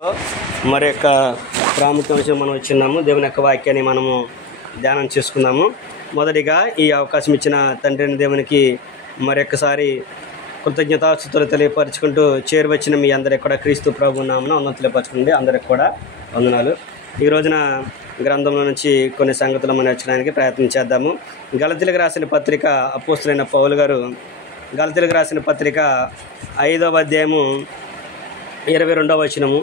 మరి యొక్క ప్రాముఖ్యాంశం మనం వచ్చినాము. దేవుని యొక్క వాక్యాన్ని మనము ధ్యానం చేసుకుందాము. మొదటిగా ఈ అవకాశం ఇచ్చిన తండ్రిని దేవునికి మరొకసారి కృతజ్ఞతాస్తుతులు తెలియపరచుకుంటూ చేరువచ్చిన మీ అందరికి కూడా క్రీస్తు ప్రభు నామమున వందనాలు తెలియపరచుకుంది. అందరికి కూడా వందనాలు. ఈ రోజున గ్రంథంలో నుంచి కొన్ని సంగతులు మనం నేర్చడానికి ప్రయత్నం చేద్దాము. గలతీయులకు రాసిన పత్రిక అపోస్తలుడైన పౌలు గారు గలతీయులకు రాసిన పత్రిక 5వ అధ్యాయము 22వ వచనము.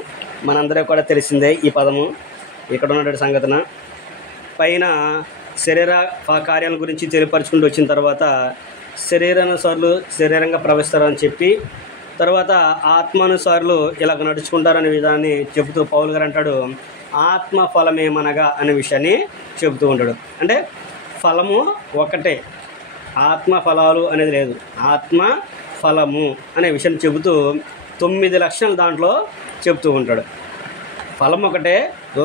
మనందరికీ కూడా తెలిసిందే ఈ పదము. ఇక్కడ ఉన్నటువంటి సంఘటన పైన శరీర కార్యాల గురించి తెలియపరచుకుంటూ వచ్చిన తర్వాత శరీరానుసారులు శరీరంగా ప్రవేశిస్తారని చెప్పి తర్వాత ఆత్మానుసారులు ఇలాగ నడుచుకుంటారనే విధానాన్ని చెబుతూ పౌలు గారు అంటాడు, ఆత్మ ఫలమేమనగా అనే విషయాన్ని చెబుతూ ఉంటాడు. అంటే ఫలము ఒకటే, ఆత్మ ఫలాలు అనేది లేదు, ఆత్మ ఫలము అనే విషయాన్ని చెబుతూ 9 లక్షణాలు దాంట్లో చెప్తూ ఉంటాడు. ఫలం ఒకటే,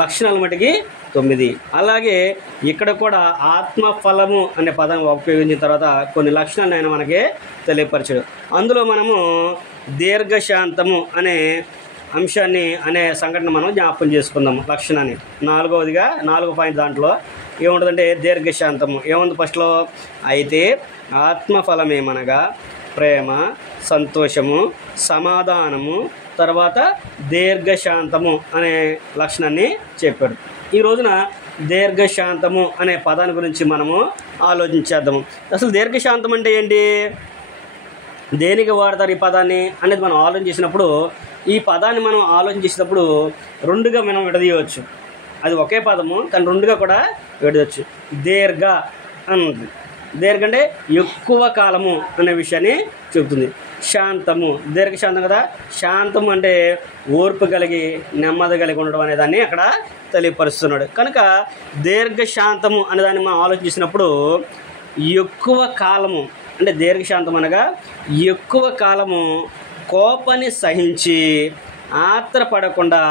లక్షణాలు మటుకి 9. అలాగే ఇక్కడ కూడా ఆత్మ ఫలము అనే పదాన్ని ఉపయోగించిన తర్వాత కొన్ని లక్షణాలను ఆయన మనకి తెలియపరచాడు. అందులో మనము దీర్ఘశాంతము అనే అంశాన్ని అనే సంఘటన మనం జ్ఞాపకం చేసుకుందాము. లక్షణాన్ని 4వ పాయింట్ దాంట్లో ఏముంటుందంటే దీర్ఘశాంతము. ఏముంది ఫస్ట్లో? అయితే ఆత్మ ఫలమేమనగా ప్రేమ, సంతోషము, సమాధానము, తర్వాత దీర్ఘశాంతము అనే లక్షణాన్ని చెప్పాడు. ఈ రోజున దీర్ఘశాంతము అనే పదాన్ని గురించి మనము ఆలోచించేద్దాము. అసలు దీర్ఘశాంతం అంటే ఏంటి, దేనికి వాడతారు ఈ పదాన్ని అనేది మనం ఆలోచన చేసినప్పుడు, ఈ పదాన్ని మనం ఆలోచన చేసినప్పుడు రెండుగా మనం విడదీయవచ్చు. అది ఒకే పదము కానీ రెండుగా కూడా విడదీయవచ్చు. దీర్ఘ అన్నది దీర్ఘ అంటే ఎక్కువ కాలము అనే విషయాన్ని చెబుతుంది. శాంతము, దీర్ఘశాంతం కదా. శాంతము అంటే ఓర్పు కలిగి నెమ్మది కలిగి ఉండడం అనే దాన్ని అక్కడ తెలియపరుస్తున్నాడు. కనుక దీర్ఘశాంతము అనే దాన్ని మనం ఆలోచించినప్పుడు ఎక్కువ కాలము అంటే దీర్ఘశాంతం అనగా ఎక్కువ కాలము కోపాన్ని సహించి ఆత్రపడకుండా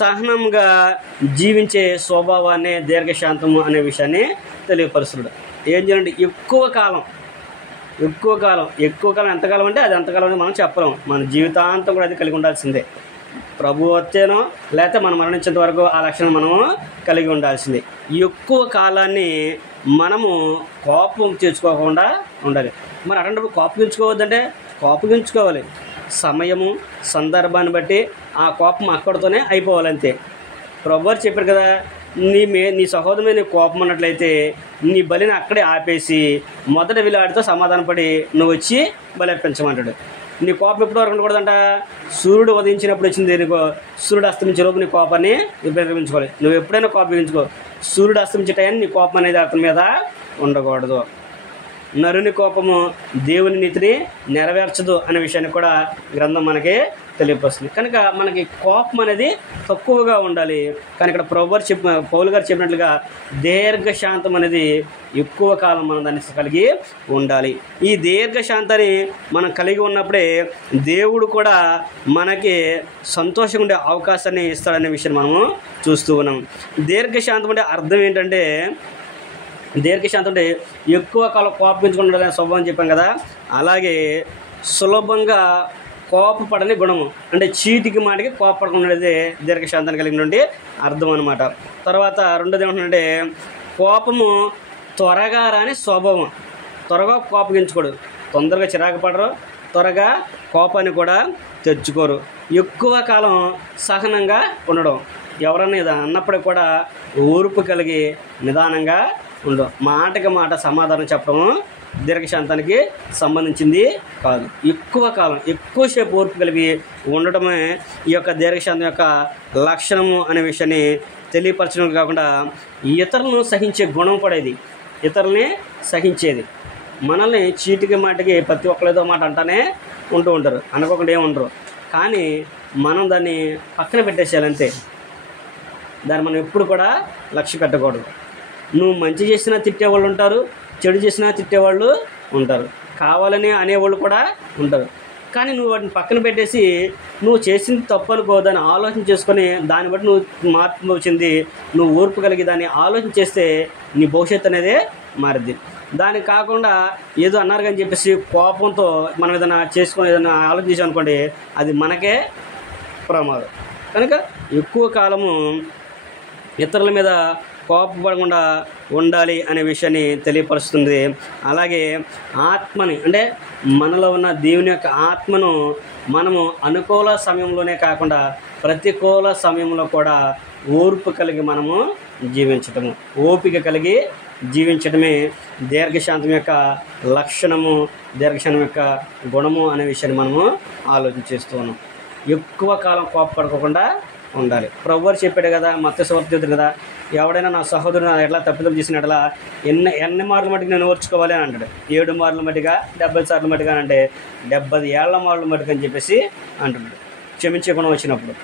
సహనంగా జీవించే స్వభావాన్ని దీర్ఘశాంతము అనే విషయాన్ని తెలియపరుస్తున్నాడు. ఏం చేయాలంటే ఎక్కువ కాలం ఎంతకాలం అంటే అది ఎంతకాలం అని మనం చెప్పలేం. మన జీవితాంతం కూడా అది కలిగి ఉండాల్సిందే. ప్రభు వచ్చేనో లేకపోతే మనం మరణించేంత వరకు ఆ లక్షణం మనము కలిగి ఉండాల్సిందే. ఎక్కువ కాలాన్ని మనము కోపం తెచ్చుకోకుండా ఉండాలి. మరి అటువంటిప్పుడు కోపగించుకోవద్దంటే కోపగించుకోవాలి. సమయము సందర్భాన్ని బట్టి ఆ కోపం అక్కడితోనే అయిపోవాలంతే. ప్రభు వారు చెప్పారు కదా, నీ సహోదరుని నీ కోపం ఉన్నట్లయితే నీ బలిని అక్కడే ఆపేసి మొదట విలాడితో సమాధానపడి నువ్వు వచ్చి బలి అర్పించమంటాడు. నీ కోపం ఎప్పుడు వరకు ఉండకూడదంట, సూర్యుడు ఉదయించినప్పుడు వచ్చింది నీకో, సూర్యుడు అస్తమించే లోపు నీ కోపాన్ని విరమించుకోవాలి. నువ్వు ఎప్పుడైనా కోపగించుకో, సూర్యుడు అస్తమించే టైం నీ కోపం అనేది అతని మీద ఉండకూడదు. నరుని కోపము దేవుని నీతిని నెరవేర్చదు అనే విషయాన్ని కూడా గ్రంథం మనకి తెలియపరుస్తుంది. కనుక మనకి కోపం అనేది తక్కువగా ఉండాలి. కానీ ఇక్కడ పౌలు గారు చెప్పినట్లుగా దీర్ఘశాంతం అనేది ఎక్కువ కాలం మనం దాన్ని కలిగి ఉండాలి. ఈ దీర్ఘశాంతాన్ని మనం కలిగి ఉన్నప్పుడే దేవుడు కూడా మనకి సంతోషంగా ఉండే అవకాశాన్ని ఇస్తాడనే విషయాన్ని మనము చూస్తూ ఉన్నాం. దీర్ఘశాంతం అంటే అర్థం ఏంటంటే, దీర్ఘశాంతం అంటే ఎక్కువ కాలం కోపించుకుంటాడనే స్వభావం చెప్పాం కదా. అలాగే సులభంగా కోపపడని గుణము అంటే చీటికి మాటికి కోపపడకుండా దీర్ఘశాంతాన్ని కలిగినటువంటి అర్థం అనమాట. తర్వాత రెండోది ఏమంటుందంటే కోపము త్వరగా రాని స్వభావం. త్వరగా కోపగించుకోడు, తొందరగా చిరాకు పడరు, త్వరగా కోపాన్ని కూడా తెచ్చుకోరు. ఎక్కువ కాలం సహనంగా ఉండడం, ఎవరన్నా ఇది అన్నప్పటికీ కూడా ఓర్పు కలిగి నిదానంగా ఉండడం, మాటకి మాట సమాధానం చెప్పడము దీర్ఘశాంతానికి సంబంధించింది కాదు. ఎక్కువ కాలం ఎక్కువసేపు ఓర్పు కలిగి ఉండటమే ఈ యొక్క దీర్ఘశాంతం యొక్క లక్షణము అనే విషయాన్ని తెలియపరచడం కాకుండా ఇతరులను సహించే గుణం కూడా ఇది. ఇతరులని సహించేది. మనల్ని చీటికి మాటికి ప్రతి ఒక్కరితో మాట అంటానే ఉంటూ ఉంటారు, అనుకోకుండా ఏమి ఉండరు. కానీ మనం దాన్ని పక్కన పెట్టేసేయాలంతే. దాన్ని మనం ఎప్పుడు కూడా లక్ష్య పెట్టకూడదు. నువ్వు మంచి చేసినా తిట్టేవాళ్ళు ఉంటారు, చెడు చేసినా తిట్టేవాళ్ళు ఉంటారు, కావాలని అనేవాళ్ళు కూడా ఉంటారు. కానీ నువ్వు వాటిని పక్కన పెట్టేసి నువ్వు చేసింది తప్పు అనుకో, దాన్ని ఆలోచన చేసుకొని దాన్ని బట్టి నువ్వు మార్పు వచ్చింది, నువ్వు ఓర్పు కలిగి దాన్ని ఆలోచన చేస్తే నీ భవిష్యత్తు అనేది మారిద్ది. దానికి కాకుండా ఏదో అన్నారు కానీ చెప్పేసి కోపంతో మనం ఏదైనా చేసుకొని ఏదైనా ఆలోచన చేసాం అనుకోండి, అది మనకే ప్రమాదం. కనుక ఎక్కువ కాలము ఇతరుల మీద కోపపడకుండా ఉండాలి అనే విషయాన్ని తెలియపరుస్తుంది. అలాగే ఆత్మని, అంటే మనలో ఉన్న దేవుని యొక్క ఆత్మను మనము అనుకూల సమయంలోనే కాకుండా ప్రతికూల సమయంలో కూడా ఓర్పు కలిగి మనము జీవించటము, ఓపిక కలిగి జీవించటమే దీర్ఘశాంతం యొక్క లక్షణము, దీర్ఘశాంతం యొక్క గుణము అనే విషయాన్ని మనము ఆలోచించేస్తూ ఉన్నాం. ఎక్కువ కాలం కోపపడకుండా ఉండాలి. ప్రభువారు చెప్పాడు కదా, మత్తయి సువార్త కదా, ఎవడైనా నా సహోదరుడు నా ఎట్లా తప్పిదం చేసిన ఎట్లా ఎన్ని మార్లు మటుకు నేను ఓర్చుకోవాలి అని అంటాడు. 7 మార్లు మటుగా, 70 సార్లు మటుగా అంటే 70 ఏళ్ల మార్లు మటుకు అని చెప్పేసి అంటున్నాడు. క్షమించే గుణం వచ్చినప్పుడు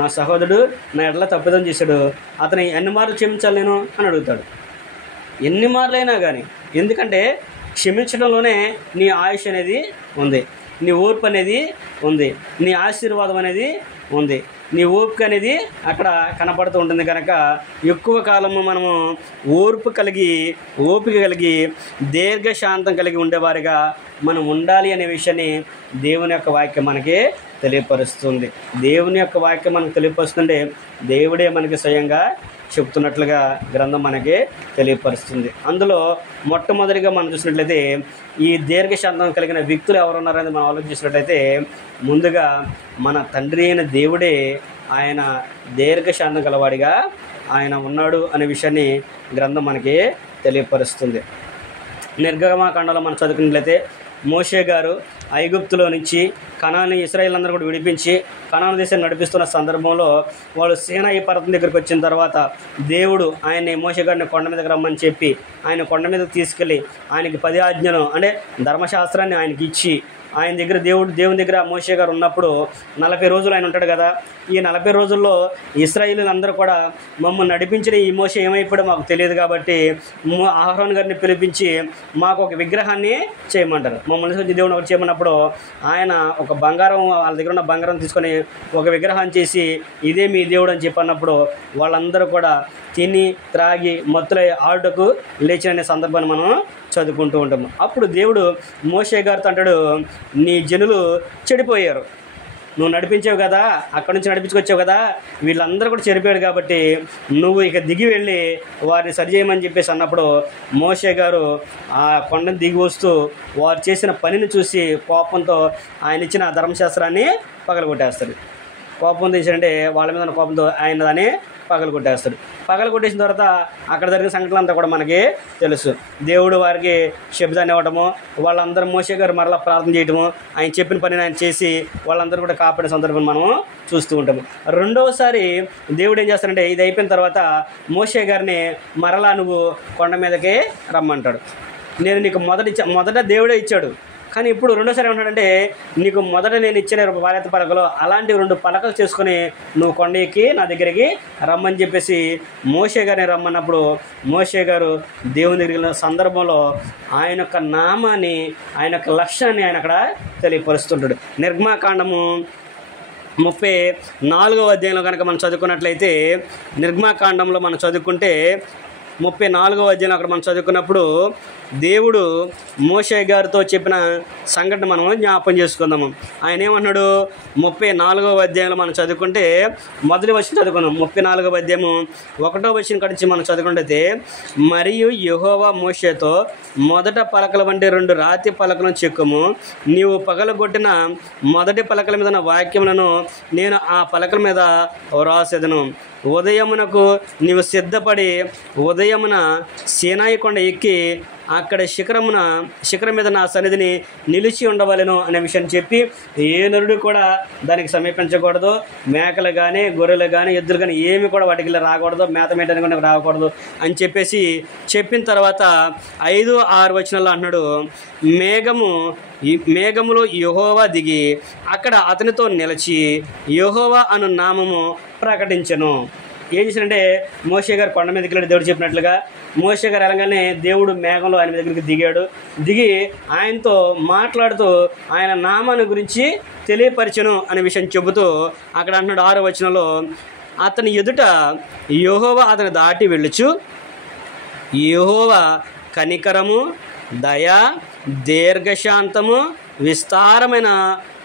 నా సహోదరుడు నా ఎట్లా తప్పిదం చేశాడు, అతని ఎన్ని మార్లు క్షమించాలి నేను అని అడుగుతాడు. ఎన్ని మార్లైనా కానీ, ఎందుకంటే క్షమించడంలోనే నీ ఆయుష్ అనేది ఉంది, నీ ఓర్పు అనేది ఉంది, నీ ఆశీర్వాదం అనేది ఉంది, నీ ఓపిక అనేది అక్కడ కనపడుతూ ఉంటుంది. కనుక ఎక్కువ కాలము మనము ఓర్పు కలిగి, ఓపిక కలిగి, దీర్ఘశాంతం కలిగి ఉండేవారిగా మనం ఉండాలి అనే విషయాన్ని దేవుని యొక్క వాక్యం మనకి తెలియపరుస్తుంది. దేవుని యొక్క వాక్యం మనకు తెలియపరుస్తుంటే దేవుడే మనకి స్వయంగా చెప్తున్నట్లుగా గ్రంథం మనకి తెలియపరుస్తుంది. అందులో మొట్టమొదటిగా మనం చూసినట్లయితే ఈ దీర్ఘశాంతం కలిగిన వ్యక్తులు ఎవరున్నారనేది మనం ఆలోచించినట్లయితే ముందుగా మన తండ్రి అయిన దేవుడే ఆయన దీర్ఘశాంతం గలవాడిగా ఆయన ఉన్నాడు అనే విషయాన్ని గ్రంథం మనకి తెలియపరుస్తుంది. నిర్గమకాండంలో మనం చదువుకున్నట్లయితే మోషే గారు ఐగుప్తులో నుంచి కనాని ఇశ్రాయేల్ అందరూ కూడా విడిపించి కనాను దేశాన్ని నడిపిస్తున్న సందర్భంలో వాళ్ళు సీనాయి పర్వతం దగ్గరికి వచ్చిన తర్వాత దేవుడు ఆయన్ని మోషే గారిని కొండ మీదకి రమ్మని చెప్పి ఆయన కొండ మీదకి తీసుకెళ్ళి ఆయనకి 10 ఆజ్ఞలు అంటే ధర్మశాస్త్రాన్ని ఆయనకి ఇచ్చి ఆయన దగ్గర దేవుని దగ్గర మోషే గారు ఉన్నప్పుడు 40 రోజులు ఆయన ఉంటాడు కదా. ఈ 40 రోజుల్లో ఇశ్రాయేలీయులందరూ కూడా మమ్మల్ని నడిపించిన ఈ మోషే ఏమైపోయాడో మాకు తెలియదు కాబట్టి అహరోను గారిని పిలిపించి మాకు ఒక విగ్రహాన్ని చేయమంటారు. మమ్మల్ని దేవుని ఒకటి చేయమన్నప్పుడు ఆయన ఒక బంగారం, వాళ్ళ దగ్గర ఉన్న బంగారం తీసుకొని ఒక విగ్రహం చేసి ఇదే మీ దేవుడు అని చెప్పన్నప్పుడు వాళ్ళందరూ కూడా తిని త్రాగి మత్తులై ఆడుటకు లేచిన సందర్భాన్ని మనం చదువుకుంటూ ఉంటాము. అప్పుడు దేవుడు మోషే గారితో అంటాడు, నీ జనులు చెడిపోయారు, నువ్వు నడిపించావు కదా, అక్కడి నుంచి నడిపించుకొచ్చావు కదా, వీళ్ళందరూ కూడా చెడిపోయాడు కాబట్టి నువ్వు ఇక దిగి వెళ్ళి వారిని సరిచేయమని చెప్పేసి అన్నప్పుడు మోషే గారు ఆ కొండను దిగి వస్తూ వారు చేసిన పనిని చూసి కోపంతో ఆయన ఇచ్చిన ధర్మశాస్త్రాన్ని పగలగొట్టేస్తాడు. కోపం తీసాడంటే వాళ్ళ మీద ఉన్న కోపంతో ఆయన దాన్ని పగలగొట్టేస్తాడు. పగలగొట్టేసిన తర్వాత అక్కడ జరిగిన సంఘటనలంతా కూడా మనకి తెలుసు. దేవుడు వారికి శబ్దాన్ని ఇవ్వటము, వాళ్ళందరూ మోషే గారు మరలా ప్రార్థన చేయటము, ఆయన చెప్పిన పనిని ఆయన చేసి వాళ్ళందరూ కూడా కాపాడే సందర్భం మనము చూస్తూ ఉంటాము. రెండవసారి దేవుడు ఏం చేస్తాడంటే ఇది అయిపోయిన తర్వాత మోషే గారిని మరలా నువ్వు కొండ మీదకి రమ్మంటాడు. నేను నీకు మొదట దేవుడే ఇచ్చాడు, కానీ ఇప్పుడు రెండోసారి ఏమంటాడంటే నీకు మొదట నేను ఇచ్చిన భారత పలకలు అలాంటి 2 పలకలు చేసుకొని నువ్వు కొండ ఎక్కి నా దగ్గరికి రమ్మని చెప్పేసి మోషే గారిని రమ్మన్నప్పుడు మోషే గారు దేవుని దగ్గర సందర్భంలో ఆయన యొక్క నామాన్ని, ఆయన యొక్క లక్ష్యాన్ని ఆయన అక్కడ తెలియపరుస్తుంటాడు. నిర్గమకాండము 34వ అధ్యాయంలో కనుక మనం చదువుకున్నట్లయితే, నిర్గమకాండంలో మనం చదువుకుంటే 34వ అధ్యాయం అక్కడ మనం చదువుకున్నప్పుడు దేవుడు మోషే గారితో చెప్పిన సంఘటన మనం జ్ఞాపకం చేసుకుందాము. ఆయన ఏమన్నాడు 34వ అధ్యాయంలో మనం చదువుకుంటే మొదటి వచనం చదువుకున్నాం. 34వ అధ్యాయము 1వ వచనం కడిచి మనం చదువుకుంటే, మరియు యెహోవా మోషేతో మొదట పలకల వంటి 2 రాతి పలకలను చెక్కుము, నీవు పగలగొట్టిన మొదటి పలకల మీద ఉన్న వాక్యములను నేను ఆ పలకల మీద వ్రాసెదను. ఉదయమునకు నీవు సిద్ధపడి ఉదయమున సీనాయి కొండ ఎక్కి అక్కడ శిఖరం మీద నా సన్నిధిని నిలిచి ఉండవలెను అనే విషయాన్ని చెప్పి ఏ నరుడు కూడా దానికి సమీపించకూడదు, మేకలు కానీ గొర్రెలు కానీ ఎద్దులు కానీ ఏమి కూడా వాటికి రాకూడదు, మేత మేయడానికి రాకూడదు అని చెప్పేసి చెప్పిన తర్వాత 5-6 వచనాల్లో అంటున్నాడు, మేఘములో యెహోవా దిగి అక్కడ అతనితో నిలిచి యెహోవా అను నామము ప్రకటించెను. ఏం చేశాడంటే మోషే గారు కొండ మీదకి వెళ్ళి దేవుడు చెప్పినట్లుగా మోషే గారు వెళ్ళగానే దేవుడు మేఘంలో ఆయన దగ్గరికి దిగాడు. దిగి ఆయనతో మాట్లాడుతూ ఆయన నామాన్ని గురించి తెలియపరిచెను అనే విషయం చెబుతూ అక్కడ అంటున్నాడు 6వ వచనంలో, అతని ఎదుట యెహోవా అతను దాటి వెళ్ళుచు యెహోవా కనికరము, దయ, దీర్ఘశాంతము, విస్తారమైన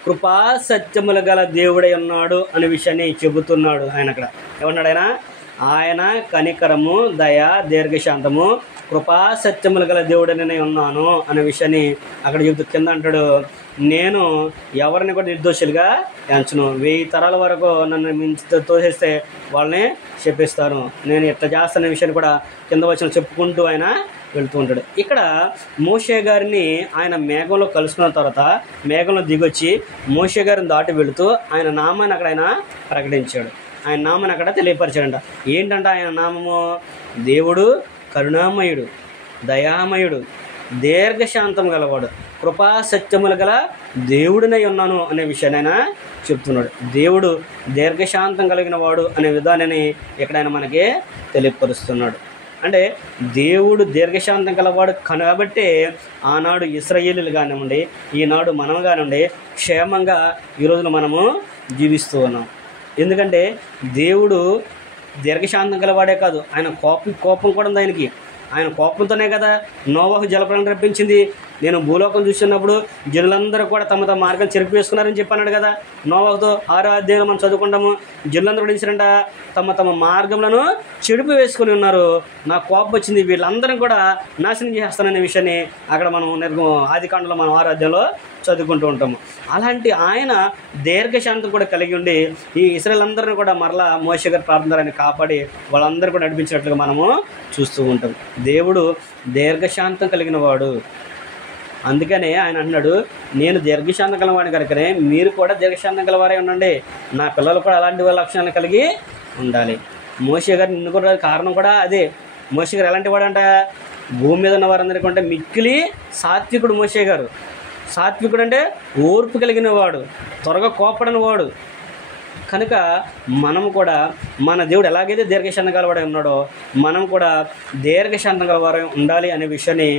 కృపా సత్యములు గల దేవుడై ఉన్నాడు అనే విషయాన్ని చెబుతున్నాడు. ఆయన అక్కడ ఏమన్నాడు? ఆయన కనికరము, దయ, దీర్ఘశాంతము, కృపా సత్యములు గల దేవుడని ఉన్నాను అనే విషయాన్ని అక్కడ చెబుతూ కింద అంటాడు, నేను ఎవరిని కూడా నిర్దోషులుగా ఎంచను. 1000 తరాల వరకు నన్ను మించి తోసేస్తే వాళ్ళని చెప్పిస్తాను. నేను ఇట్లా చేస్తానే విషయాన్ని కూడా కింద వచ్చిన చెప్పుకుంటూ ఆయన వెళుతూ ఉంటాడు. ఇక్కడ మోషే గారిని ఆయన మేఘంలో కలుసుకున్న తర్వాత మేఘంలో దిగొచ్చి మోషే గారిని దాటి వెళుతూ ఆయన నామాన్ని అక్కడ ఆయన ప్రకటించాడు. ఆయన నామాన్ని అక్కడ తెలియపరిచాడంట. ఏంటంటే ఆయన నామము దేవుడు కరుణామయుడు, దయామయుడు, దీర్ఘశాంతం గలవాడు, కృపా సత్యములు గల దేవుడినై ఉన్నాను అనే విషయాన్ని ఆయన చెప్తున్నాడు. దేవుడు దీర్ఘశాంతం కలిగిన వాడు అనే విధానాన్ని ఇక్కడ ఆయన మనకి తెలియపరుస్తున్నాడు. అంటే దేవుడు దీర్ఘశాంతం గలవాడు కాబట్టి ఆనాడు ఇశ్రాయేలీలు కానివ్వండి, ఈనాడు మనం కానివ్వండి క్షేమంగా ఈ రోజున మనము జీవిస్తూ ఉన్నాం. ఎందుకంటే దేవుడు దీర్ఘశాంతం గలవాడే కాదు, ఆయన కోపం కూడా ఉంది ఆయనకి. ఆయన కోపంతోనే కదా నోవహు జలప్రళయం రప్పించింది. నేను భూలోకం చూస్తున్నప్పుడు జనులందరూ కూడా తమ తమ మార్గం చెరుపు వేసుకున్నారని చెప్పన్నాడు కదా. నోవహుతో 6వ అధ్యాయంలో మనం చదువుకుంటాము. జనులందరూ కూడా ఇచ్చినంట తమ తమ మార్గంలను చెడుపు వేసుకుని ఉన్నారు, నా కోపం వచ్చింది, వీళ్ళందరం కూడా నాశనం చేస్తాననే విషయాన్ని అక్కడ మనం ఆదికాండంలో మనం 6వ అధ్యాయంలో చదువుకుంటూ ఉంటాము. అలాంటి ఆయన దీర్ఘశాంతం కూడా కలిగి ఉండి ఈ ఇశ్రాయేలు అందరిని కూడా మరలా మోషే గారు ప్రార్థనని కాపాడి వాళ్ళందరూ కూడా నడిపించినట్లుగా మనము చూస్తూ ఉంటాం. దేవుడు దీర్ఘశాంతం కలిగిన వాడు. అందుకనే ఆయన అన్నాడు, నేను దీర్ఘశాంతం గలవాడిని కనుకనే మీరు కూడా దీర్ఘశాంతం గలవారే ఉండండి, నా పిల్లలు కూడా అలాంటి లక్షణాలు కలిగి ఉండాలి. మోషే గారు నిన్ను కూడా కారణం కూడా అదే. మోషే గారు ఎలాంటి వాడంట? భూమి మీద ఉన్న వారందరికీ అంటే మిక్కిలి సాత్వికుడు మోషే గారు. సాత్వికుడు అంటే ఓర్పు కలిగిన వాడు, త్వరగా కోపడని వాడు. కనుక మనము కూడా మన దేవుడు ఎలాగైతే దీర్ఘశాంతం గలవాడై ఉన్నాడో మనం కూడా దీర్ఘశాంతం గలవారై ఉండాలి అనే విషయాన్ని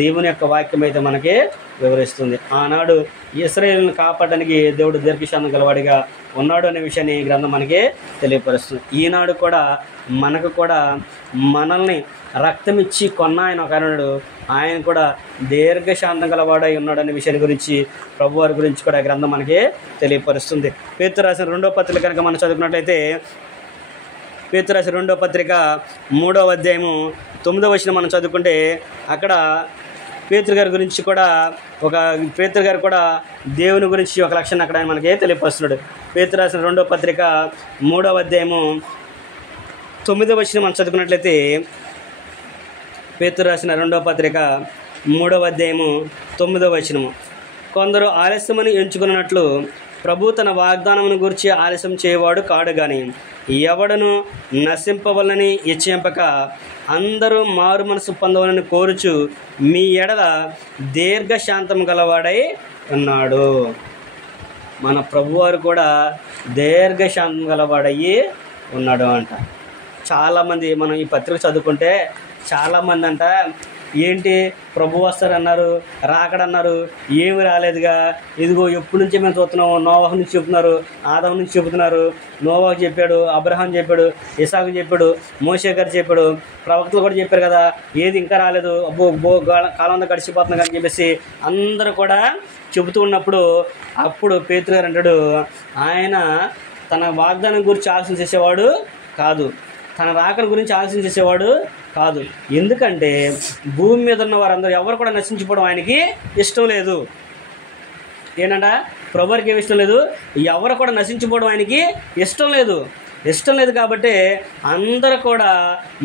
దేవుని యొక్క వాక్యం అయితే మనకి వివరిస్తుంది. ఆనాడు ఇశ్రాయేలును కాపాడడానికి దేవుడు దీర్ఘశాంతం గలవాడిగా ఉన్నాడు అనే విషయాన్ని ఈ గ్రంథం మనకి తెలియపరుస్తుంది. ఈనాడు కూడా మనకు కూడా మనల్ని రక్తం ఇచ్చి కొన్న ఆయన ఒక అన్నాడు, ఆయన కూడా దీర్ఘశాంతం గలవాడై ఉన్నాడు అనే విషయాన్ని గురించి ప్రభు వారి గురించి కూడా గ్రంథం మనకి తెలియపరుస్తుంది. పేతురు రాసిన 2వ పత్రిక కనుక మనం చదువుకున్నట్లయితే పేతురు రాసిన 2వ పత్రిక 3వ అధ్యాయము 9వ వచనం మనం చదువుకుంటే అక్కడ పేతురు గారి గురించి కూడా పేతురు గారు కూడా దేవుని గురించి ఒక లక్షణం అక్కడ ఆయన మనకి తెలియపరుస్తున్నాడు. పేతురు రాసిన 2వ పత్రిక 3వ అధ్యాయము 9వ వచనం మనం చదువుకున్నట్లయితే పేతురు రాసిన 2వ పత్రిక 3వ అధ్యాయము 9వ వచనము, కొందరు ఆలస్యమని ఎంచుకున్నట్లు ప్రభు తన వాగ్దానమును గురించి ఆలస్యం చేయవాడు కాడు గాని ఎవడను నశింపవలని ఇచ్చింపక అందరూ మారు మనసు పొందవలని కోరుచు మీ ఎడల దీర్ఘశాంతం గలవాడై ఉన్నాడు. మన ప్రభువారు కూడా దీర్ఘశాంతం గలవాడయ్యి ఉన్నాడు అంట. చాలామంది మనం ఈ పత్రిక చదువుకుంటే చాలామంది అంట ఏంటి ప్రభు వస్తారన్నారు, రాకడన్నారు, ఏమి రాలేదుగా, ఇదిగో ఎప్పటి నుంచి మేము చూస్తున్నాము, నోవాహు నుంచి చెప్తున్నారు, ఆదాము నుంచి చెబుతున్నారు, నోవాహు చెప్పాడు, అబ్రహాం చెప్పాడు, ఇసాకు చెప్పాడు, మోషే గారు చెప్పాడు, ప్రవక్తలు కూడా చెప్పారు కదా, ఏది ఇంకా రాలేదు, అబ్బో కాలం అంతా గడిచిపోతుంది అని చెప్పేసి అందరూ కూడా చెబుతూ ఉన్నప్పుడు అప్పుడు పేతురు గారు అంటాడు, ఆయన తన వాగ్దానం గురించి ఆలోచన చేసేవాడు కాదు, తన రాకడ గురించి ఆలోచన చేసేవాడు కాదు. ఎందుకంటే భూమి మీద ఉన్న వారందరూ ఎవరు కూడా నశించిపోవడం ఆయనకి ఇష్టం లేదు. ఏంటంట ప్రభువారికి ఏమి ఇష్టం లేదు, ఎవరు కూడా నశించిపోవడం ఆయనకి ఇష్టం లేదు కాబట్టి అందరూ కూడా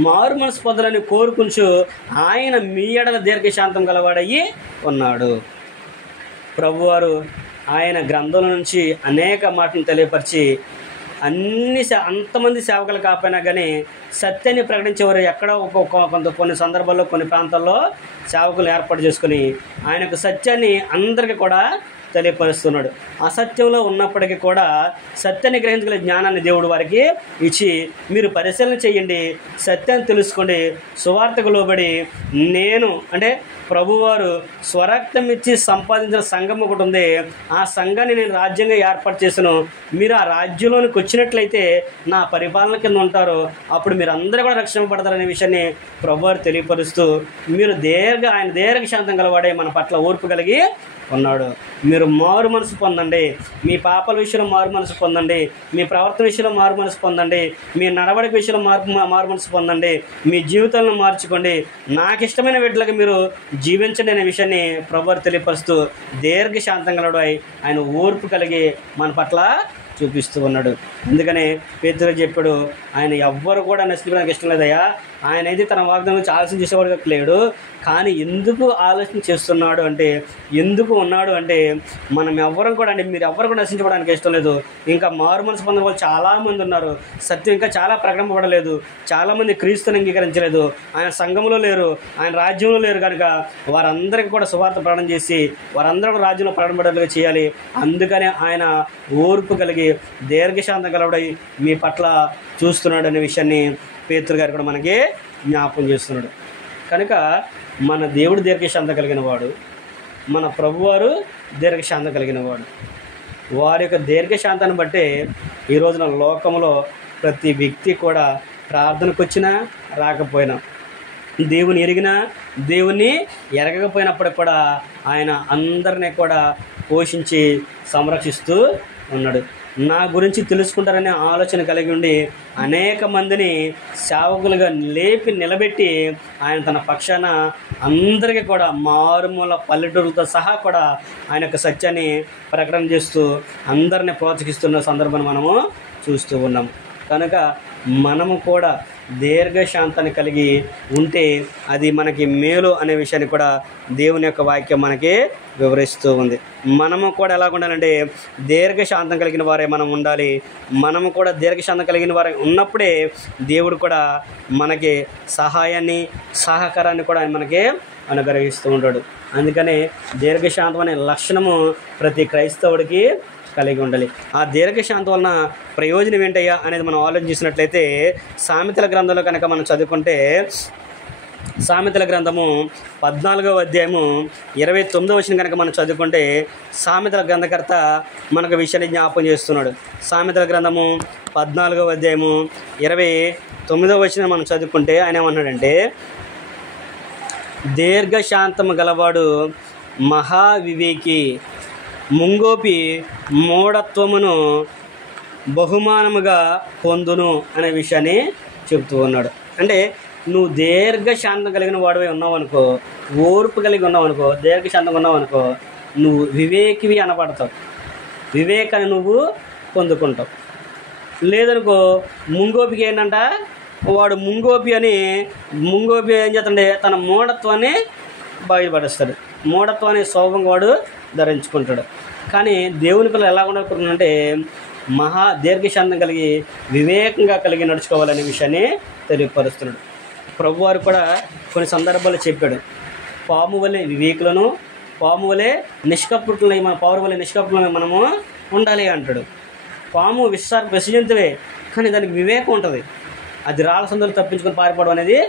మారు మనసు పొందాలని కోరుకుంటూ ఆయన మీ ఎడల దీర్ఘశాంతం గలవాడయ్యి ఉన్నాడు. ప్రభువారు ఆయన గ్రంథంలో నుంచి అనేక మాటలను తెలియపరిచి అంతమంది సేవకులు కాకపోయినా కానీ సత్యాన్ని ప్రకటించేవారు ఎక్కడో కొన్ని సందర్భాల్లో కొన్ని ప్రాంతాల్లో సేవకులు ఏర్పాటు చేసుకుని ఆయనకు సత్యాన్ని అందరికీ కూడా తెలియపరుస్తున్నాడు. అసత్యంలో ఉన్నప్పటికీ కూడా సత్యాన్ని గ్రహించగల జ్ఞానాన్ని దేవుడు వారికి ఇచ్చి మీరు పరిశీలన చేయండి, సత్యాన్ని తెలుసుకోండి, సువార్తకు లోబడి నేను అంటే ప్రభువారు స్వరక్తం ఇచ్చి సంపాదించిన సంఘం ఒకటి ఉంది, ఆ సంఘాన్ని నేను రాజ్యంగా ఏర్పాటు చేశాను, మీరు ఆ రాజ్యంలోనికి వచ్చినట్లయితే నా పరిపాలన కింద ఉంటారు, అప్పుడు మీరు అందరూ కూడా రక్షణ పడతారనే విషయాన్ని ప్రభువారు తెలియపరుస్తూ మీరు ఆయన దీర్ఘశాంతం గలవాడే మన పట్ల ఓర్పు కలిగి ఉన్నాడు. మీరు మారు మనసు పొందండి, మీ పాపాల విషయంలో మారు మనసు పొందండి, మీ ప్రవర్తన విషయంలో మారు మనసు పొందండి, మీ నడవడిక విషయంలో మారు మనసు పొందండి, మీ జీవితాలను మార్చుకోండి, నాకు ఇష్టమైన వీటికి మీరు జీవించండి అనే విషయాన్ని ప్రభువు తెలియపరుస్తూ దీర్ఘశాంతం గలవాడై ఆయన ఓర్పు కలిగి మన పట్ల చూపిస్తూ ఉన్నాడు. అందుకనే పేతురు చెప్పాడు, ఆయన ఎవ్వరు కూడా నశించడానికి ఇష్టం లేదయ్యా, ఆయన అయితే తన వాగ్దానం గురించి ఆలోచన చేసేవాడు లేడు, కానీ ఎందుకు ఆలోచన చేస్తున్నాడు అంటే, ఎందుకు ఉన్నాడు అంటే, మనం ఎవ్వరం కూడా అంటే మీరు ఎవ్వరు కూడా నశించుకోవడానికి ఇష్టం లేదు, ఇంకా మారు మనసు పొందిన వాళ్ళు చాలామంది ఉన్నారు, సత్యం ఇంకా చాలా ప్రకటింపబడలేదు, చాలామంది క్రీస్తుని అంగీకరించలేదు, ఆయన సంఘంలో లేరు, ఆయన రాజ్యంలో లేరు, కనుక వారందరికీ కూడా సువార్త ప్రకటన చేసి వారందరూ రాజ్యంలో ప్రకటనబడేలాగా చేయాలి. అందుకని ఆయన ఓర్పు కలిగి దీర్ఘశాంతం గలవాడై మీ పట్ల చూస్తున్నాడు అనే విషయాన్ని పేతురు గారు కూడా మనకి జ్ఞాపకం చేస్తున్నాడు. కనుక మన దేవుడు దీర్ఘశాంతం కలిగిన వాడు, మన ప్రభువారు దీర్ఘశాంతం కలిగిన వాడు. వారి యొక్క దీర్ఘశాంతాన్ని బట్టే ఈ రోజున లోకంలో ప్రతి వ్యక్తి కూడా ప్రార్థనకు వచ్చినా రాకపోయినా, దేవుని ఎరిగినా దేవుని ఎరగకపోయినప్పటికి కూడా ఆయన అందరినీ కూడా పోషించి సంరక్షిస్తూ ఉన్నాడు. నా గురించి తెలుసుకుంటారనే ఆలోచన కలిగి ఉండి అనేక మందిని సేవకులుగా లేపి నిలబెట్టి ఆయన తన పక్షాన అందరికీ కూడా మారుమూల పల్లెటూరులతో సహా కూడా ఆయన యొక్క సత్యాన్ని ప్రకటన చేస్తూ అందరినీ ప్రోత్సహిస్తున్న సందర్భాన్ని మనము చూస్తూ ఉన్నాం. కనుక మనము కూడా దీర్ఘశాంతాన్ని కలిగి ఉంటే అది మనకి మేలు అనే విషయాన్ని కూడా దేవుని యొక్క వాక్యం మనకి వివరిస్తూ ఉంది. మనము కూడా ఎలా ఉండాలంటే దీర్ఘశాంతం కలిగిన వారే మనం ఉండాలి. మనము కూడా దీర్ఘశాంతం కలిగిన వారే ఉన్నప్పుడే దేవుడు కూడా మనకి సహాయాన్ని సహకారాన్ని కూడా ఆయన మనకి అనుగ్రహిస్తూ ఉంటాడు. అందుకనే దీర్ఘశాంతం అనే లక్షణము ప్రతి క్రైస్తవుడికి కలిగి ఉండాలి. ఆ దీర్ఘశాంతం వలన ప్రయోజనం ఏంటయ్యా అనేది మనం ఆలోచించినట్లయితే సామెతల గ్రంథంలో కనుక మనం చదువుకుంటే, సామెతల గ్రంథము 14వ అధ్యాయము 29వ వచనం కనుక మనం చదువుకుంటే సామెతల గ్రంథకర్త మనకు విషయాన్ని జ్ఞాపకం చేస్తున్నాడు. సామెతల గ్రంథము 14వ అధ్యాయము 29వ వచనం మనం చదువుకుంటే ఆయన ఏమన్నాడంటే, దీర్ఘశాంతము గలవాడు మహావివేకి, ముంగోపి మూఢత్వమును బహుమానముగా పొందును అనే విషయాన్ని చెప్తూ ఉన్నాడు. అంటే నువ్వు దీర్ఘశాంతం కలిగిన వాడివై ఉన్నావు అనుకో, ఓర్పు కలిగి ఉన్నావు అనుకో, దీర్ఘశాంతంగా ఉన్నావు అనుకో, నువ్వు వివేకివి అనబడతావు, వివేకాన్ని నువ్వు పొందుకుంటావు. లేదనుకో ముంగోపికి ఏంటంట, వాడు ముంగోపి ఏం చేస్తాడే, తన మూఢత్వాన్ని బయలుపరుస్తాడు, మూఢత్వాన్ని శోభంగా వాడు ధరించుకుంటాడు. కానీ దేవుని పిల్లలు ఎలా ఉండకుంటే మహా దీర్ఘశాంతం కలిగి వివేకంగా కలిగి నడుచుకోవాలనే విషయాన్ని తెలియపరుస్తున్నాడు. ప్రభువారు కూడా కొన్ని సందర్భాలు చెప్పాడు, పాము వలె వివేకులను, పాము వలె నిష్కపటులని, మన పౌరు వలె నిష్కపటులని మనము ఉండాలి అంటాడు. పాము విసర్జంతువే, కానీ దానికి వివేకం ఉంటుంది, అది రాళ్ళ సందులు తప్పించుకొని పారిపోవడం అనేది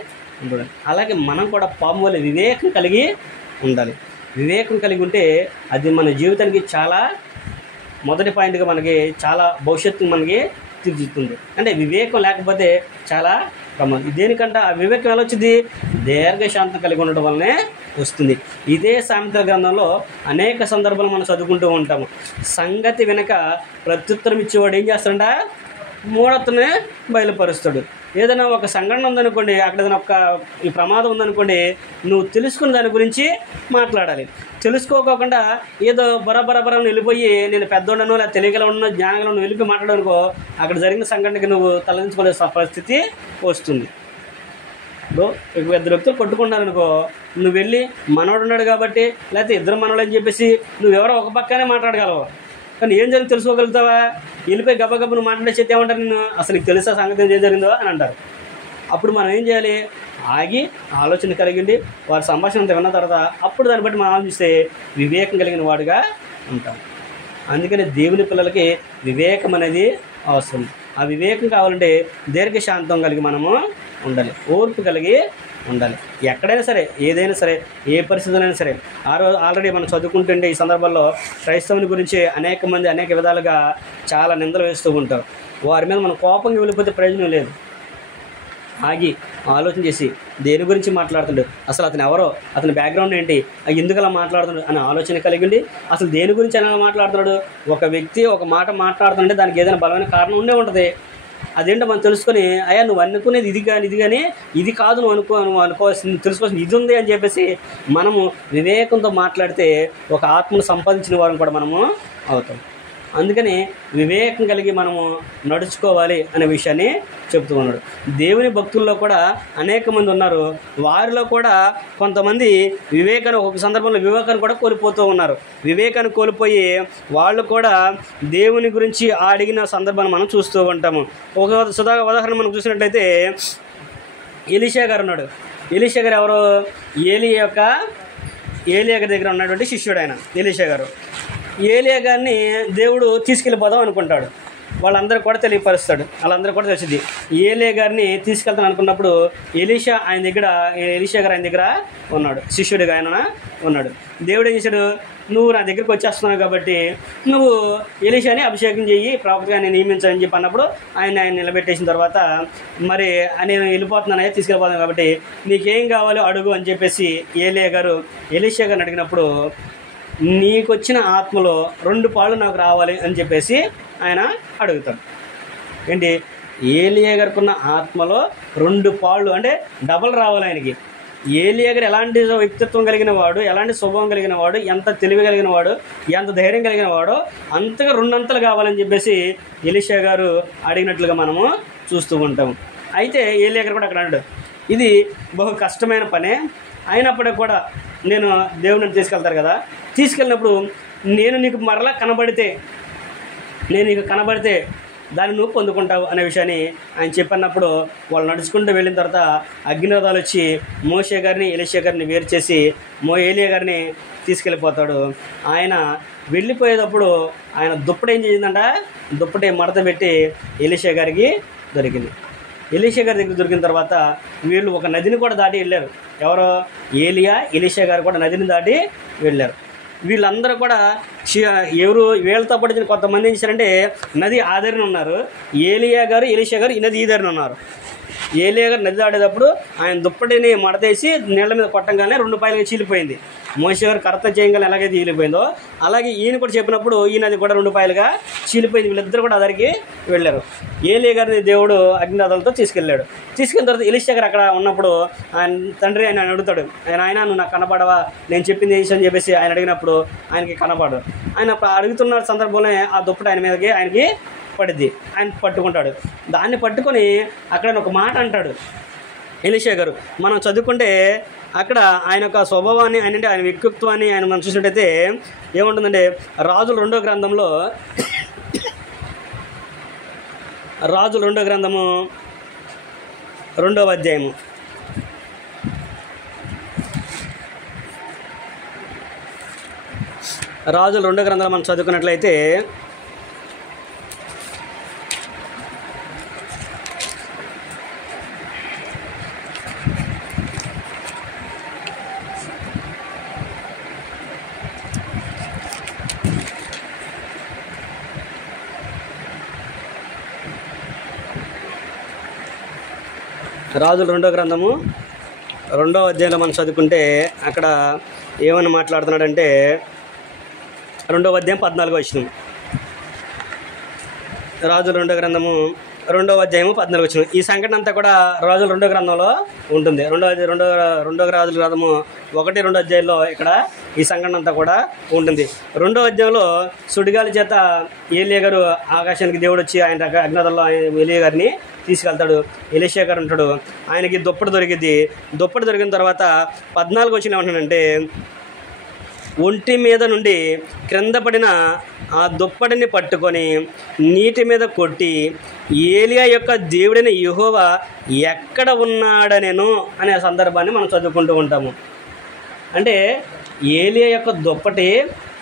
ఉంటుంది. అలాగే మనం కూడా పాము వలె వివేకం కలిగి ఉండాలి. వివేకం కలిగి ఉంటే అది మన జీవితానికి చాలా మొదటి పాయింట్గా మనకి చాలా భవిష్యత్తు మనకి తీర్చిస్తుంది. అంటే వివేకం లేకపోతే చాలా ప్రమాదం. దేనికంటే ఆ వివేకం ఎలా వచ్చింది, దీర్ఘశాంతం కలిగి ఉండటం వల్లనే వస్తుంది. ఇదే సామెతల గ్రంథంలో అనేక సందర్భాలు మనం చదువుకుంటూ ఉంటాము. సంగతి వెనక ప్రత్యుత్తరం ఇచ్చేవాడు ఏం చేస్తాడంట, మూఢత్వనే బయలుపరుస్తాడు. ఏదైనా ఒక సంఘటన ఉందనుకోండి, అక్కడ ఏదైనా ఈ ప్రమాదం ఉందనుకోండి, నువ్వు తెలుసుకున్న దాని గురించి మాట్లాడాలి. తెలుసుకోకుండా ఏదో బరాబరం వెళ్ళిపోయి నేను పెద్దోడనో లేదా తెలియగలనో జ్ఞానగలను వెళ్ళిపోయి మాట్లాడనుకో, అక్కడ జరిగిన సంఘటనకి నువ్వు తలదించుకోలే పరిస్థితి వస్తుంది. ఇప్పుడు ఇద్దరు వ్యక్తులు కొట్టుకున్నారనుకో, నువ్వు వెళ్ళి మనోడు ఉన్నాడు కాబట్టి లేకపోతే ఇద్దరు మనోడు అని చెప్పేసి నువ్వెవరో ఒక పక్కనే మాట్లాడగలవు, కానీ ఏం జరిగింది తెలుసుకోగలుగుతావా? వెళ్ళిపోయి గబగబను మాట్లాడే చేతి ఏమంటారు, నేను అసలు నీకు తెలుసా సంగతి ఏం జరిగిందో అని అంటారు. అప్పుడు మనం ఏం చేయాలి, ఆగి ఆలోచన కలిగింది వారి సంభాషణ విన్న తర్వాత అప్పుడు దాన్ని బట్టి మనం ఆలోచిస్తే వివేకం కలిగిన వాడుగా ఉంటాం. అందుకని దేవుని పిల్లలకి వివేకం అనేది అవసరం. ఆ వివేకం కావాలంటే దీర్ఘశాంతం కలిగి మనము ఉండాలి, ఓర్పు కలిగి ఉండాలి. ఎక్కడైనా సరే, ఏదైనా సరే, ఏ పరిస్థితులైనా సరే. ఆల్రెడీ మనం చదువుకుంటుంటే ఈ సందర్భంలో క్రైస్తవుని గురించి అనేక మంది అనేక విధాలుగా చాలా నిందలు వేస్తూ ఉంటారు. వారి మీద మనం కోపంగా వెళ్ళిపోతే ప్రయోజనం లేదు. ఆగి ఆలోచన చేసి దేని గురించి మాట్లాడుతుండు, అసలు అతను ఎవరో, అతని బ్యాక్గ్రౌండ్ ఏంటి, ఎందుకు అలా మాట్లాడుతున్నాడు అనే ఆలోచన కలిగి ఉండి అసలు దేని గురించి అలా మాట్లాడుతున్నాడు. ఒక వ్యక్తి ఒక మాట మాట్లాడుతుంటే దానికి ఏదైనా బలమైన కారణం ఉండే ఉంటుంది. అదేంటో మనం తెలుసుకొని, అయ్యా నువ్వు అనుకునేది ఇది కానీ ఇది కాదు, నువ్వు అనుకోవాల్సింది తెలుసుకోవాల్సింది ఇది ఉంది అని చెప్పేసి మనము వివేకంతో మాట్లాడితే ఒక ఆత్మను సంపాదించిన వారిని కూడా మనము అవుతాం. అందుకని వివేకం కలిగి మనము నడుచుకోవాలి అనే విషయాన్ని చెప్తూ ఉన్నాడు. దేవుని భక్తుల్లో కూడా అనేక మంది ఉన్నారు. వారిలో కూడా కొంతమంది వివేకాన్ని ఒక సందర్భంలో వివేకాన్ని కూడా కోల్పోతూ ఉన్నారు. వివేకాన్ని కోల్పోయి వాళ్ళు కూడా దేవుని గురించి అడిగిన సందర్భాన్ని మనం చూస్తూ ఉంటాము. ఒక ఉదాహరణ మనం చూసినట్లయితే ఎలీషా గారు ఉన్నాడు. ఎలీషా గారు ఎవరు? ఏలియా గారి దగ్గర ఉన్నటువంటి శిష్యుడు ఆయన ఎలీషా గారు. ఏలియా గారిని దేవుడు తీసుకెళ్ళిపోదాం అనుకుంటాడు. వాళ్ళందరూ కూడా తెలియపరుస్తాడు, వాళ్ళందరూ కూడా తెలిసింది. ఏలియా గారిని తీసుకెళ్తాను అనుకున్నప్పుడు ఎలీషా గారు ఆయన దగ్గర ఉన్నాడు, శిష్యుడిగా ఆయన ఉన్నాడు. దేవుడు ఏం చేశాడు? నువ్వు నా దగ్గరికి వచ్చేస్తున్నావు కాబట్టి నువ్వు ఎలీషాని అభిషేకం చెయ్యి, ప్రాపర్గా నేను నియమించాలని చెప్పి అన్నప్పుడు ఆయన నిలబెట్టేసిన తర్వాత మరి నేను వెళ్ళిపోతున్నానయ్యా, తీసుకెళ్ళిపోతాను కాబట్టి నీకేం కావాలో అడుగు అని చెప్పేసి ఏలియా గారు ఎలీషా గారిని అడిగినప్పుడు నీకొచ్చిన ఆత్మలో 2 పాళ్ళు నాకు రావాలి అని చెప్పేసి ఆయన అడుగుతాడు. ఏంటి? ఏలియా గారికి ఉన్న ఆత్మలో 2 పాళ్ళు అంటే డబల్ రావాలి ఆయనకి. ఏలియా గారు ఎలాంటి వ్యక్తిత్వం కలిగిన వాడు, ఎలాంటి స్వభావం కలిగిన వాడు, ఎంత తెలివి కలిగిన వాడు, ఎంత ధైర్యం కలిగిన వాడో అంతగా 2 అంతలు కావాలని చెప్పేసి ఎలీషా గారు అడిగినట్లుగా మనము చూస్తూ ఉంటాము. అయితే ఏలియా గారు కూడా అక్కడ అన్నాడు, ఇది బహు కష్టమైన పనే, అయినప్పటికీ కూడా నేను దేవుడిని తీసుకెళ్తారు కదా, తీసుకెళ్ళినప్పుడు నేను నీకు మరలా కనబడితే దాన్ని నువ్వు పొందుకుంటావు అనే విషయాన్ని ఆయన చెప్పన్నప్పుడు వాళ్ళు నడుచుకుంటూ వెళ్ళిన తర్వాత అగ్నిరథాలు వచ్చి మోషే గారిని ఎలీషా గారిని వేరు చేసి ఏలియా గారిని తీసుకెళ్ళిపోతాడు. ఆయన వెళ్ళిపోయేటప్పుడు ఆయన దుప్పటి ఏం చేసిందంట? దుప్పటి మడత పెట్టి ఎలీషా గారికి దొరికింది. ఎలీషా గారి దగ్గర దొరికిన తర్వాత వీళ్ళు ఒక నదిని కూడా దాటి వెళ్ళారు. ఎవరో? ఎలీషా గారు కూడా నదిని దాటి వెళ్ళారు. వీళ్ళందరూ కూడా వీళ్ళతో పడిన కొంతమంది ఏం చేశారంటే నది ఆదరణ ఉన్నారు. ఏలియా గారు ఎలీషా గారు ఈ నది ఈదరణ ఉన్నారు. ఏలియా గారు నది దాటేటప్పుడు ఆయన దుప్పటిని మడతేసి నీళ్ళ మీద కొట్టంగానే 2 పాయలుగా చీలిపోయింది. మోషే గారు కర్త చేయగానే ఎలాగైతే చీలిపోయిందో అలాగే ఈయన కూడా చెప్పినప్పుడు ఈ నది కూడా 2 పాయలుగా చీలిపోయింది. వీళ్ళిద్దరు కూడా అదరికి వెళ్ళారు. ఏలియా గారిని దేవుడు అగ్నిరథాలతో తీసుకెళ్ళాడు. తీసుకెళ్ళిన తర్వాత ఎలీషా గారు అక్కడ ఉన్నప్పుడు ఆయన తండ్రి ఆయన అడుగుతాడు, ఆయన నువ్వు నాకు కనపడవా, నేను చెప్పింది ఏం అని చెప్పేసి ఆయన అడిగినప్పుడు ఆయనకి కనపడు. ఆయన అడుగుతున్న సందర్భంలో ఆ దుప్పటి ఆయనకి పడిద్ది. ఆయన పట్టుకుంటాడు. దాన్ని పట్టుకొని అక్కడ ఒక మాట అంటాడు ఎలీషా గారు. మనం చదువుకుంటే అక్కడ ఆయన యొక్క స్వభావాన్ని ఆయన వ్యక్తిత్వాన్ని మనం చూసినట్టయితే ఏముంటుందంటే రాజుల 2వ గ్రంథంలో రాజుల 2వ గ్రంథము 2వ అధ్యాయము రాజుల 2వ గ్రంథంలో మనం చదువుకున్నట్లయితే రాజుల 2వ గ్రంథము 2వ అధ్యాయంలో మనం చదువుకుంటే అక్కడ ఏమని మాట్లాడుతున్నాడంటే 2వ అధ్యాయం 14వ వచనం. రాజుల 2వ గ్రంథము 2వ అధ్యాయము 14వ వచనం. ఈ సంఘటన అంతా కూడా రాజుల 2వ గ్రంథంలో ఉంటుంది. రెండవ రాజుల గ్రంథము 1-2 అధ్యాయంలో ఇక్కడ ఈ సంఘటన అంతా కూడా ఉంటుంది. 2వ అధ్యాయంలో సుడిగాలి చేత ఏలియా గారు ఆకాశానికి దేవుడు వచ్చి ఆయన అగ్నిరథంలో ఏలియా గారిని తీసుకెళ్తాడు. ఎలీషా గారు ఉంటాడు. ఆయనకి దుప్పటి దొరికింది. దుప్పటి దొరికిన తర్వాత 14 వచనం ఏమంటాడంటే ఒంటి మీద నుండి క్రింద పడిన ఆ దుప్పటిని పట్టుకొని నీటి మీద కొట్టి ఏలియా యొక్క దేవుడైన యెహోవా ఎక్కడ ఉన్నాడనెను అనే సందర్భాన్ని మనం చదువుకుంటూ ఉంటాము. అంటే ఏలియా యొక్క దుప్పటి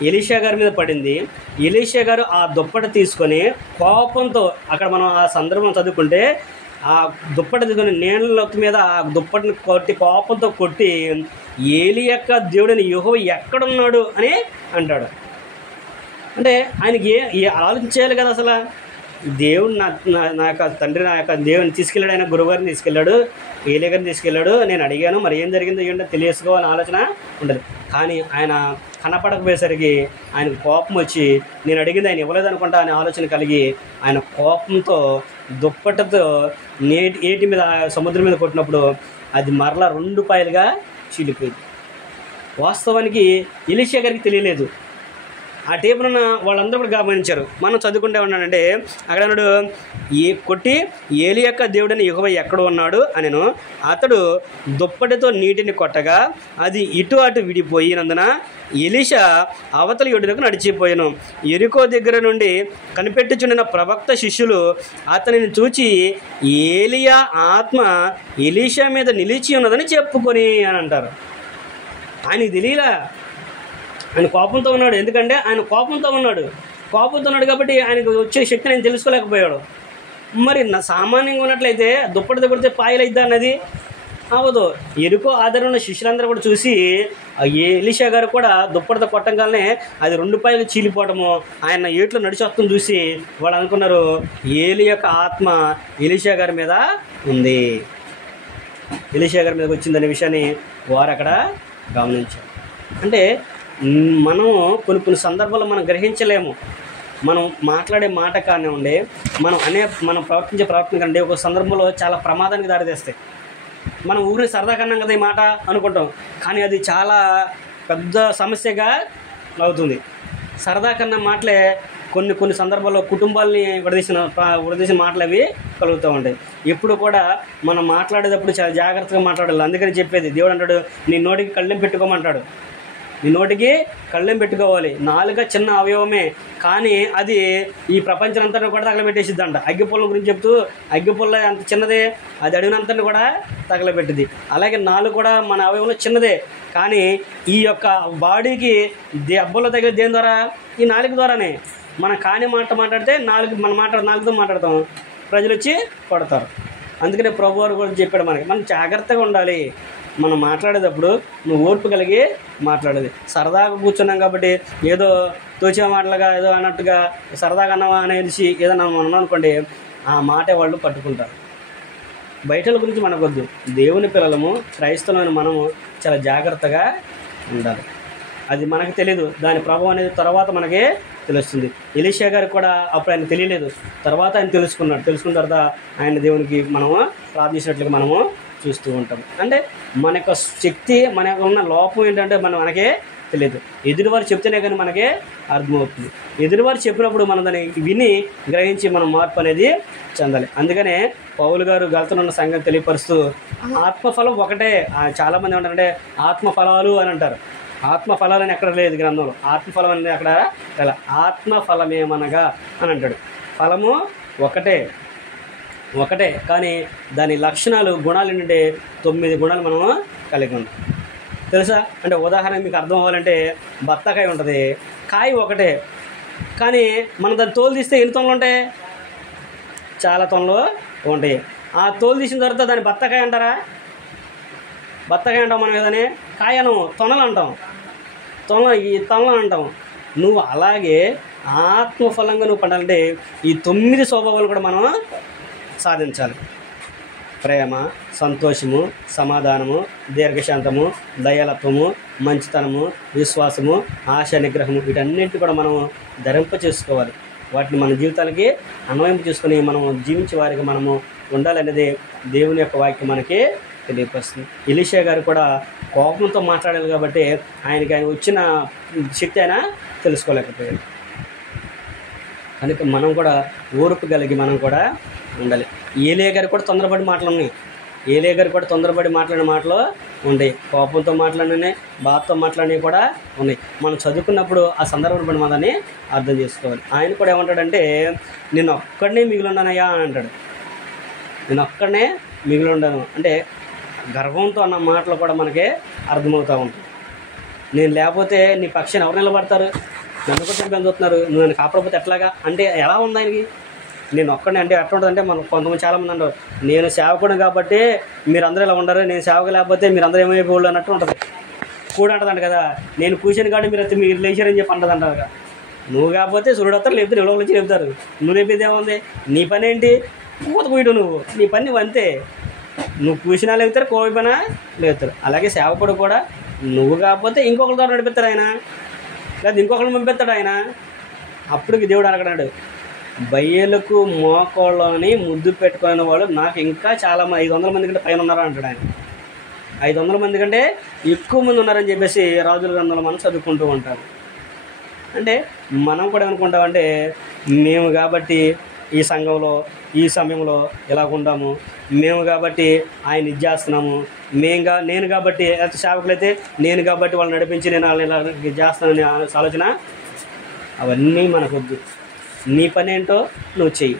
ఎలీషా గారి మీద పడింది. ఎలీషా గారు ఆ దుప్పటి తీసుకొని కోపంతో అక్కడ మనం ఆ సందర్భం చదువుకుంటే ఆ దుప్పటి తీసుకొని నీళ్ళ మీద ఆ దుప్పటిని కొట్టి కోపంతో కొట్టి ఏలియా యొక్క దేవుడైన యెహోవా ఎక్కడున్నాడు అని అంటాడు. అంటే ఆయనకి ఆలోచించేయాలి కదా. అసలు దేవుడు నా యొక్క తండ్రి నా యొక్క దేవుని తీసుకెళ్ళాడు, ఆయన గురువుగారిని తీసుకెళ్ళాడు, ఏలియా గారిని తీసుకెళ్ళాడు, నేను అడిగాను, మరి ఏం జరిగిందో ఏంటో తెలియసుకోవాలని ఆలోచన ఉండదు. కానీ ఆయన కనపడకపోయేసరికి ఆయనకు కోపం వచ్చి నేను అడిగింది ఆయన ఇవ్వలేదు అనుకుంటా అనే ఆలోచన కలిగి ఆయన కోపంతో దుప్పటితో ఏటి మీద సముద్రం మీద కొట్టినప్పుడు అది మరలా 2 పాయలుగా చీలిపోయింది. వాస్తవానికి ఎలీషా గారికి తెలియలేదు. ఆ టేపునున్న వాళ్ళందరూ కూడా గమనించారు. మనం చదువుకుంటే ఉన్నానంటే అక్కడ అన్నాడు, కొట్టి ఏలి యొక్క దేవుడని యెహోవా ఎక్కడ ఉన్నాడు అనెను. అతడు దుప్పటితో నీటిని కొట్టగా అది ఇటు అటు విడిపోయినందున ఎలీషా అవతలి ఒడ్డునకు నడిచిపోయాను. యెరికో దగ్గర నుండి కనిపెట్టుచుండిన ప్రవక్త శిష్యులు అతనిని చూచి ఏలియా ఆత్మ ఎలీషా మీద నిలిచి ఉన్నదని చెప్పుకొని అని అంటారు. ఆయనకి తెలియలా, ఆయన కోపంతో ఉన్నాడు. ఎందుకంటే ఆయన కోపంతో ఉన్నాడు కాబట్టి ఆయనకు వచ్చే శక్తిని ఆయన తెలుసుకోలేకపోయాడు. మరి సామాన్యంగా ఉన్నట్లయితే దుప్పటితో కొడితే పాయలైద్దా అన్నది అవ్వదు. ఎరుకో ఆధారంలో శిష్యులందరూ కూడా చూసి ఎలీషా గారు కూడా దుప్పటితో కొట్టంగానే అది 2 పాయలు చీలిపోవటము, ఆయన ఏట్లో నడిచి వస్తుంది చూసి వాళ్ళు అనుకున్నారు ఏలి యొక్క ఆత్మ ఎలీషా గారి మీద ఉంది, ఎలీషా గారి మీదకి వచ్చిందనే విషయాన్ని వారు అక్కడ గమనించారు. అంటే మనం కొన్ని సందర్భాల్లో మనం గ్రహించలేము. మనం మాట్లాడే మాట కానివ్వండి, మనం ప్రవర్తించే ప్రవర్తన కంటే ఒక సందర్భంలో చాలా ప్రమాదానికి దారితీస్తాయి. మనం ఊరిని సరదా కన్నాం కదా ఈ మాట అనుకుంటాం, కానీ అది చాలా పెద్ద సమస్యగా అవుతుంది. సరదా కన్నా మాటలే కొన్ని సందర్భాల్లో కుటుంబాలని విడదీసిన మాటలు అవి కలుగుతూ ఉంటాయి. ఎప్పుడు కూడా మనం మాట్లాడేటప్పుడు చాలా జాగ్రత్తగా మాట్లాడాలి. అందుకని చెప్పేది దేవుడు అంటాడు, నీ నోటికి కళ్ళెం పెట్టుకోమంటాడు. నీ నోటికి కళ్ళెం పెట్టుకోవాలి. నాలుక చిన్న అవయవమే, కానీ అది ఈ ప్రపంచమంతా కూడా తగలబెట్టేసిద్దంట. అగ్గిపుల్ల గురించి చెప్తూ అగ్గిపుల్ల అంత చిన్నదే, అది అడిగినంతని కూడా తగలబెట్టింది. అలాగే నాలుగు కూడా మన అవయవంలో చిన్నదే, కానీ ఈ యొక్క బాడీకి దెబ్బలు తగిలి దేని ద్వారా? ఈ నాలుక ద్వారానే. మనం కాని మాట్లాడితే నాలుగుతో మాట్లాడతాం, ప్రజలు వచ్చి కొడతారు. అందుకనే ప్రభు వారు కూడా చెప్పాడు మనం జాగ్రత్తగా ఉండాలి. మనం మాట్లాడేటప్పుడు నువ్వు ఓర్పు కలిగి మాట్లాడేది. సరదాగా కూర్చున్నాం కాబట్టి ఏదో తోచే మాటలుగా ఏదో అన్నట్టుగా సరదాగా అన్నవా అనేసి ఏదన్నా మనం అనుకోండి, ఆ మాట వాళ్ళు పట్టుకుంటారు. బయటల గురించి మనకొద్దు. దేవుని పిల్లలము, క్రైస్తవులైన మనము చాలా జాగ్రత్తగా ఉండాలి. అది మనకు తెలియదు, దాని ప్రభావం అనేది తర్వాత మనకే తెలుస్తుంది. ఎలీషా గారికి కూడా అప్పుడు ఆయన తెలియలేదు, తర్వాత ఆయన తెలుసుకున్నాడు. తెలుసుకున్న తర్వాత ఆయన దేవునికి మనము ప్రార్థించినట్లుగా మనము చూస్తూ ఉంటాం. అంటే మన యొక్క శక్తి, మన యొక్క ఉన్న లోపం ఏంటంటే మనకే తెలియదు. ఎదురువారు చెప్తేనే కానీ మనకే అర్థమవుతుంది. ఎదురువారు చెప్పినప్పుడు మనం దాన్ని విని గ్రహించి మనం మార్పు అనేది చెందాలి. అందుకనే పౌలు గారు గలతనున్న సంగతి తెలియపరుస్తూ ఆత్మఫలం ఒకటే. చాలామంది ఏమంటారంటే ఆత్మఫలాలు అని అంటారు. ఆత్మఫలాలు అని ఎక్కడ లేదు గ్రంథంలో. ఆత్మఫలం అనేది అక్కడ ఎలా? ఆత్మఫలమేమనగా అని అంటాడు. ఫలము ఒకటే, కానీ దాని లక్షణాలు, గుణాలు ఏంటంటే 9 గుణాలు మనము కలిగి ఉన్నాం. తెలుసా? అంటే ఉదాహరణ మీకు అర్థం అవ్వాలంటే బత్తాకాయ ఉంటుంది, కాయ ఒకటే, కానీ మనం దాన్ని తోలు తీస్తే ఎన్ని తొనలు ఉంటాయి? చాలా తొనలు ఉంటాయి. ఆ తోలు తీసిన తర్వాత దాన్ని బత్తాకాయ అంటారా? బత్తాకాయ అంటాం మనం ఏదని, కాయను తొనలు అంటాం, తొనలు అంటాం. నువ్వు అలాగే ఆత్మఫలంగా నువ్వు పండాలంటే ఈ 9 స్వభావాలు కూడా మనం సాధించాలి. ప్రేమ, సంతోషము, సమాధానము, దీర్ఘశాంతము, దయాలత్వము, మంచితనము, విశ్వాసము, ఆశ నిగ్రహము, వీటన్నింటినీ కూడా మనము ధరింప చేసుకోవాలి. వాటిని మన జీవితాలకి అన్వయింప చేసుకుని మనము జీవించే వారికి మనము ఉండాలనేది దేవుని యొక్క వాక్యం మనకి తెలియపరుస్తుంది. ఎలీషా గారు కూడా కోపంతో మాట్లాడాలి కాబట్టి ఆయన వచ్చిన శక్తి ఆయన తెలుసుకోలేకపోయాడు. కనుక మనం కూడా ఓర్పు కలిగి మనం కూడా ఉండాలి. ఏలియా గారు కూడా తొందరపడి మాటలు ఉన్నాయి. ఏలియా గారు కూడా తొందరపడి మాట్లాడిన మాటలు ఉన్నాయి. కోపంతో మాట్లాడినవి, బాధతో మాట్లాడినవి కూడా ఉన్నాయి. మనం చదువుకున్నప్పుడు ఆ సందర్భం పడి మనని అర్థం చేసుకోవాలి. ఆయన కూడా ఏమంటాడంటే నేను ఒక్కడనే మిగిలి ఉన్నానయ్యా అని అంటాడు. నేను ఒక్కడనే మిగిలి ఉన్నాను అంటే గర్వంతో అన్న మాటలు కూడా మనకి అర్థమవుతూ ఉంటుంది. నేను లేకపోతే నీ పక్షాన్ని ఎవరు నిలబడతారు? నన్ను కూడా ఇబ్బంది అవుతున్నారు, నువ్వు నన్ను కాపాడకపోతే ఎట్లాగా అంటే ఎలా ఉంది ఆయనకి? నేను ఒక్కడిని అంటే ఎట్లా ఉంటుందంటే మనం కొంతమంది చాలామంది అంటారు నేను సేవకుడు కాబట్టి మీరు అందరూ ఇలా ఉండరు, నేను సేవకు లేకపోతే మీరు అందరూ ఏమైపోళ్ళు అన్నట్టు ఉంటుంది. కూడా అంటదంట కదా, నేను కూర్చొని కాబట్టి మీరు లేచారని చెప్పి అంటదంటారు కదా. నువ్వు కాకపోతే సూర్యుడు వస్తారు, లేకపోతే నిలవ నుంచి లేపుతారు. నువ్వు లేపేది ఏముంది? నీ పని ఏంటి? పూత పూయటం. నువ్వు నీ పని నువ్వు అంతే. నువ్వు పూసినా లేపుతారు, కోవిపోయినా లేపుతారు. అలాగే సేవకుడు కూడా నువ్వు కాకపోతే ఇంకొకరి ద్వారా నడిపిస్తాడు ఆయన, లేదా ఇంకొకరిని పంపిస్తాడు ఆయన. అప్పుడు దేవుడు అడగడాడు, బయ్యలకు మోకోళ్ళని ముద్దు పెట్టుకునే వాళ్ళు నాకు ఇంకా చాలా 500 మంది కంటే పైన ఉన్నారా అంటాడు ఆయన. 500 మంది కంటే ఎక్కువ మంది ఉన్నారని చెప్పేసి రాజుల గ్రంథంలో మనం చదువుకుంటూ ఉంటాం. అంటే మనం కూడా ఏమనుకుంటామంటే, మేము కాబట్టి ఈ సంఘంలో ఈ సమయంలో ఇలాగుంటాము, మేము కాబట్టి ఆయన ఇది చేస్తున్నాము, నేను కాబట్టి సేవకులైతే నేను కాబట్టి వాళ్ళు నడిపించి నేను వాళ్ళని ఇలా చేస్తానని ఆలోచన అవన్నీ మనకొద్దు. నీ పని ఏంటో నువ్వు చెయ్యి.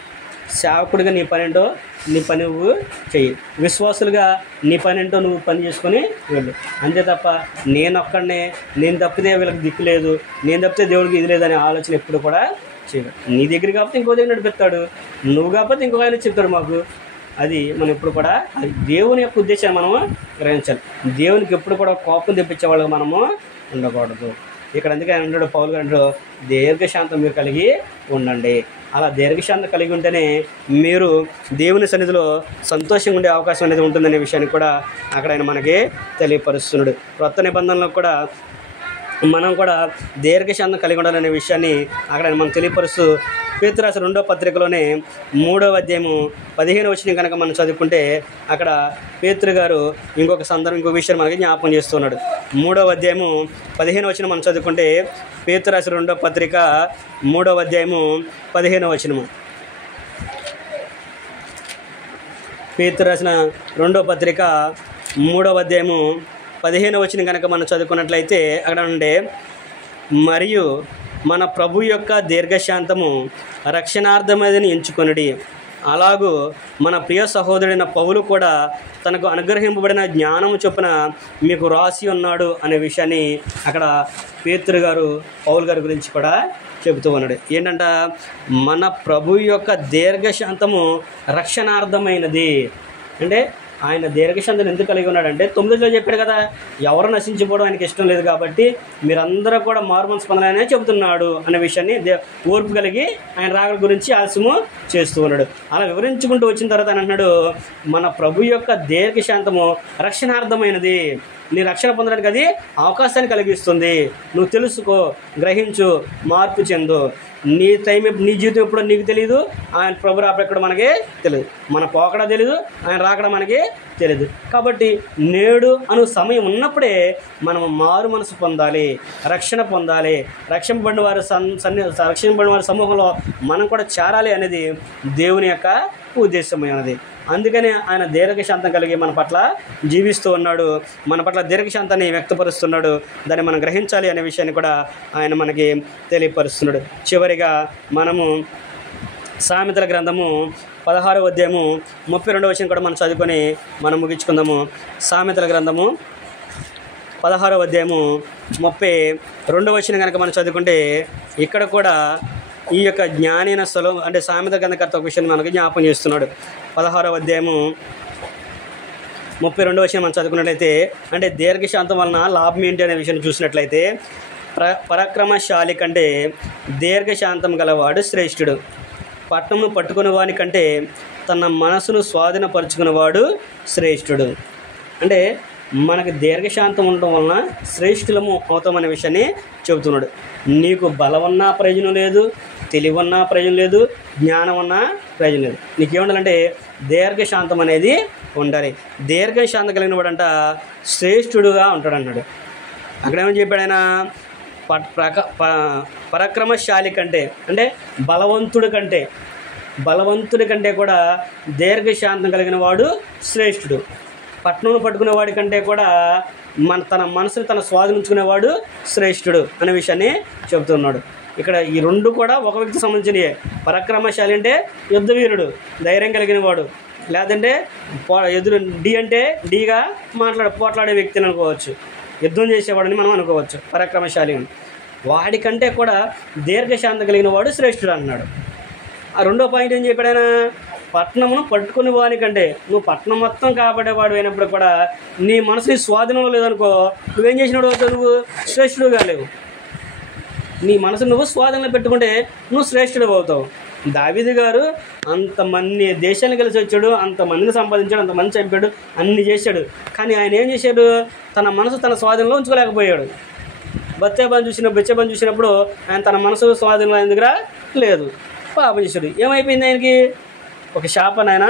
సేవకుడిగా నీ పని ఏంటో నీ పని నువ్వు చెయ్యి. విశ్వాసులుగా నీ పని ఏంటో నువ్వు పని చేసుకొని వెళ్ళు. అంతే తప్ప నేనొక్కడనే, నేను తప్పితే వీళ్ళకి దిక్కు లేదు, నేను తప్పితే దేవుడికి ఇది లేదనే ఆలోచన ఎప్పుడు కూడా చేయడు. నీ దగ్గర కాకపోతే ఇంకో దగ్గర నడిపిస్తాడు, నువ్వు కాకపోతే ఇంకొక ఆయన చెప్తాడు మాకు. అది మనం ఎప్పుడు కూడా అది దేవుని యొక్క ఉద్దేశాన్ని మనము గ్రహించాలి. దేవునికి ఎప్పుడు కూడా కోపం తెప్పించే వాళ్ళకి మనము ఉండకూడదు. ఇక్కడ అందుకే అంటాడు పౌలు గారు అంటాడు, దీర్ఘశాంతం మీరు కలిగి ఉండండి. అలా దీర్ఘశాంతం కలిగి ఉంటేనే మీరు దేవుని సన్నిధిలో సంతోషంగా ఉండే అవకాశం అనేది ఉంటుందనే విషయాన్ని కూడా అక్కడ ఆయన మనకి తెలియపరుస్తున్నాడు. క్రొత్త నిబంధనలో కూడా మనం కూడా దీర్ఘశాంతం కలిగి ఉండాలనే విషయాన్ని అక్కడ మనం తెలియపరుస్తూ పేతురు రాసిన 2వ పత్రికలోనే 3వ అధ్యాయము 15వ వచనం కనుక మనం చదువుకుంటే అక్కడ పేతురు గారు ఇంకొక విషయాన్ని మనకి జ్ఞాపకం చేస్తున్నాడు. 3వ అధ్యాయము 15వ వచనం మనం చదువుకుంటే పేతురు రాసిన 2వ పత్రిక 3వ అధ్యాయము 15వ వచనము. పేతురు రాసిన 2వ పత్రిక 3వ అధ్యాయము 15వ వచనం కనుక మనం చదువుకున్నట్లయితే అక్కడ ఉండే, మరియు మన ప్రభు యొక్క దీర్ఘశాంతము రక్షణార్థమని ఎంచుకొనుడి. అలాగూ మన ప్రియ సహోదరుడైన పౌలు కూడా తనకు అనుగ్రహింపబడిన జ్ఞానము చొప్పున మీకు రాసి ఉన్నాడు అనే విషయాన్ని అక్కడ పేతురు గారు పౌలు గారి గురించి కూడా చెబుతూ ఉన్నాడు. ఏంటంట, మన ప్రభు యొక్క దీర్ఘశాంతము రక్షణార్థమైనది. అంటే ఆయన దీర్ఘశాంతం ఎందుకు కలిగి ఉన్నాడంటే 9లో చెప్పాడు కదా, ఎవరు నశించిపోవడం ఆయనకి ఇష్టం లేదు కాబట్టి మీరందరూ కూడా మారుమనసు పొందాలనే చెబుతున్నాడు అనే విషయాన్ని ఓర్పు కలిగి ఆయన రాకడ గురించి ఆలస్యము చేస్తూ ఉన్నాడు. అలా వివరించుకుంటూ వచ్చిన తర్వాత ఆయన అన్నాడు, మన ప్రభు యొక్క దీర్ఘశాంతము రక్షణార్థమైనది. నీ రక్షణ పొందడానికి అది అవకాశాన్ని కలిగిస్తుంది. నువ్వు తెలుసుకో, గ్రహించు, మార్పు చెందు. నీ జీవితం ఎప్పుడో నీకు తెలియదు, ఆయన ప్రభు రాకడ మనకి తెలియదు, మన పోకడ తెలియదు, ఆయన రాకడ మనకి తెలియదు. కాబట్టి నేడు అను సమయం ఉన్నప్పుడే మనం మారు మనసు పొందాలి, రక్షణ పొందాలి, రక్షింపబడిన వారి సమూహంలో మనం కూడా చేరాలి అనేది దేవుని యొక్క ఉద్దేశమైనది. అందుకని ఆయన దీర్ఘశాంతం కలిగి మన పట్ల జీవిస్తూ ఉన్నాడు, మన పట్ల దీర్ఘశాంతాన్ని వ్యక్తపరుస్తున్నాడు. దాన్ని మనం గ్రహించాలి అనే విషయాన్ని కూడా ఆయన మనకి తెలియపరుస్తున్నాడు. చివరిగా మనము సామెతల గ్రంథము 16వ అధ్యాయము 32వ వచనం కూడా మనం చదువుకొని మనం ముగించుకుందాము. సామెతల గ్రంథము 16వ అధ్యాయము 32వ వచనం కనుక మనం చదువుకుంటే ఇక్కడ కూడా ఈ యొక్క జ్ఞానైన స్థలం అంటే సామెత గ్రంథకర్త ఒక విషయాన్ని మనకి జ్ఞాపకం చేస్తున్నాడు. 16వ అధ్యాయము 32వ వచనం మనం చదువుకున్నట్లయితే, అంటే దీర్ఘశాంతం వలన లాభం ఏంటి అనే విషయాన్ని చూసినట్లయితే, పరాక్రమశాలి కంటే దీర్ఘశాంతం గలవాడు శ్రేష్ఠుడు. పట్టణమును పట్టుకునే వాని కంటే తన మనసును స్వాధీనపరుచుకునేవాడు శ్రేష్ఠుడు. అంటే మనకు దీర్ఘశాంతం ఉండటం వలన శ్రేష్ఠులము అవుతామనే విషయాన్ని చెబుతున్నాడు. నీకు బలం ఉన్నా ప్రయోజనం లేదు, తెలివి ఉన్నా ప్రయోజనం లేదు, జ్ఞానం ఉన్నా ప్రయోజనం లేదు. నీకేముండాలంటే దీర్ఘశాంతం అనేది ఉండాలి. దీర్ఘశాంతం కలిగిన వాడంట శ్రేష్ఠుడుగా ఉంటాడు అన్నాడు. అక్కడేమని చెప్పాడు ఆయన, పరాక్రమశాలి కంటే అంటే బలవంతుడి కంటే కూడా దీర్ఘశాంతం కలిగిన వాడు శ్రేష్ఠుడు. పట్టణంలో పట్టుకునే వాడి కంటే కూడా తన మనసుని తన స్వాధీనించుకునేవాడు శ్రేష్ఠుడు అనే విషయాన్ని చెబుతున్నాడు. ఇక్కడ ఈ రెండు కూడా ఒక వ్యక్తికి సంబంధించినవి. పరాక్రమశాలి అంటే యుద్ధవీరుడు, ధైర్యం కలిగిన వాడు. లేదంటే ఎదురు డి అంటే డీగా పోట్లాడే వ్యక్తిని అనుకోవచ్చు, యుద్ధం చేసేవాడని మనం అనుకోవచ్చు పరాక్రమశాలి అని. వాడికంటే కూడా దీర్ఘశాంతం కలిగిన వాడు శ్రేష్ఠుడు అన్నాడు. ఆ రెండో పాయింట్ ఏం చెప్పాడైనా, పట్టణమును పట్టుకుని వానికంటే నువ్వు పట్టణం మొత్తం కాబడేవాడు అయినప్పుడు కూడా నీ మనసు నీ స్వాధీనంలో లేదనుకో, నువ్వేం చేసినాడు, నువ్వు శ్రేష్ఠుడుగా లేవు. నీ మనసు నువ్వు స్వాధీనంలో పెట్టుకుంటే నువ్వు శ్రేష్ఠుడు అవుతావు. దావీదు గారు అంతమంది దేశాన్ని కలిసి వచ్చాడు, అంతమందిని సంపాదించాడు, అంతమంది చంపాడు, అన్ని చేశాడు. కానీ ఆయన ఏం చేశాడు? తన మనసు తన స్వాధీనంలో ఉంచుకోలేకపోయాడు. బెత్షెబాను చూసినప్పుడు ఆయన తన మనసు స్వాధీనంలో ఆయన దగ్గర లేదు, పాపం చేశాడు. ఏమైపోయింది? ఆయనకి ఒక శాపాన్ని ఆయన